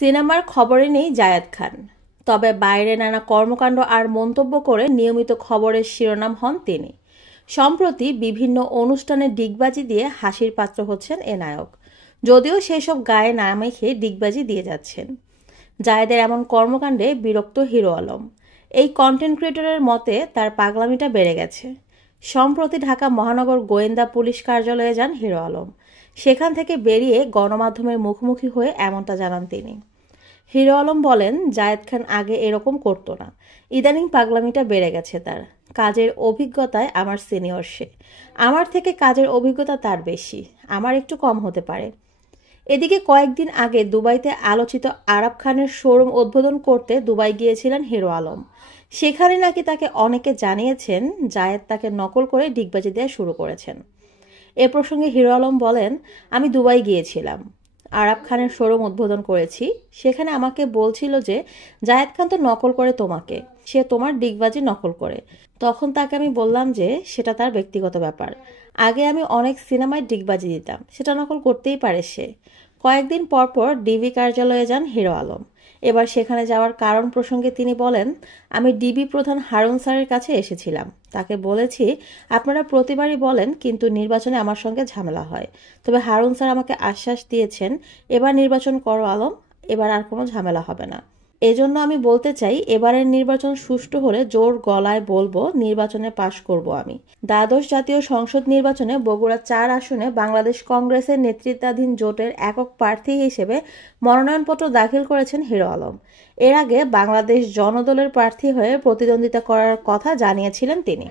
সিনেমার খবরে নেই জায়েদ খান, তবে বাইরে নানা কর্মকাণ্ড আর মন্তব্য করে নিয়মিত খবরের শিরোনাম হন তিনি। সম্প্রতি বিভিন্ন অনুষ্ঠানে ডিগবাজি দিয়ে হাসির পাত্র হচ্ছেন এ নায়ক, যদিও সেসব গায়ে না মেখে ডিগবাজি দিয়ে যাচ্ছেন। জায়েদের এমন কর্মকাণ্ডে বিরক্ত হিরো আলম। এই কন্টেন্ট ক্রিয়েটরের মতে তার পাগলামিটা বেড়ে গেছে। সম্প্রতি ঢাকা মহানগর গোয়েন্দা পুলিশ কার্যালয়ে যান হিরো আলম। সেখান থেকে বেরিয়ে গণমাধ্যমের মুখোমুখি হয়ে এমনটা জানান তিনি। হিরো আলম বলেন, জায়েদ খান আগে এরকম করতো না, ইদানিং পাগলামিটা বেড়ে গেছে তার। কাজের অভিজ্ঞতায় আমার সিনিয়র সে, আমার থেকে কাজের অভিজ্ঞতা তার বেশি, আমার একটু কম হতে পারে। এদিকে কয়েকদিন আগে দুবাইতে আলোচিত আরাব খানের শোরুম উদ্বোধন করতে দুবাই গিয়েছিলেন হিরো আলম। সেখানে নাকি তাকে অনেকে জানিয়েছেন জায়েদ তাকে নকল করে ডিগবাজি দেওয়া শুরু করেছেন। এ প্রসঙ্গে হিরো আলম বলেন, আমি দুবাই গিয়েছিলাম, আরাব খানের শোরুম উদ্বোধন করেছি। সেখানে আমাকে বলছিল যে জায়েদ খান তো নকল করে তোমাকে, সে তোমার ডিগবাজি নকল করে। তখন তাকে আমি বললাম যে সেটা তার ব্যক্তিগত ব্যাপার। আগে আমি অনেক সিনেমায় ডিগবাজি দিতাম, সেটা নকল করতেই পারে সে। কয়েকদিন পর পর ডিবি কার্যালয়ে যান হিরো আলম। এবার সেখানে যাওয়ার কারণ প্রসঙ্গে তিনি বলেন, আমি ডিবি প্রধান হারুন স্যারের কাছে এসেছিলাম, তাকে বলেছি আপনারা প্রতিবারই বলেন কিন্তু নির্বাচনে আমার সঙ্গে ঝামেলা হয়, তবে হারুন স্যার আমাকে আশ্বাস দিয়েছেন এবার নির্বাচন করো আলম, এবার আর কোনো ঝামেলা হবে না। এজন্য আমি বলতে চাই এবারের নির্বাচন সুষ্ঠু হলে জোর গলায় বলবো নির্বাচনে পাশ করব আমি। দ্বাদশ জাতীয় সংসদ নির্বাচনে বগুড়া ৪ আসনে বাংলাদেশ কংগ্রেসের নেতৃত্বাধীন জোটের একক প্রার্থী হিসেবে মনোনয়নপত্র দাখিল করেছেন হিরো আলম। এর আগে বাংলাদেশ জনদলের প্রার্থী হয়ে প্রতিদ্বন্দ্বিতা করার কথা জানিয়েছিলেন তিনি।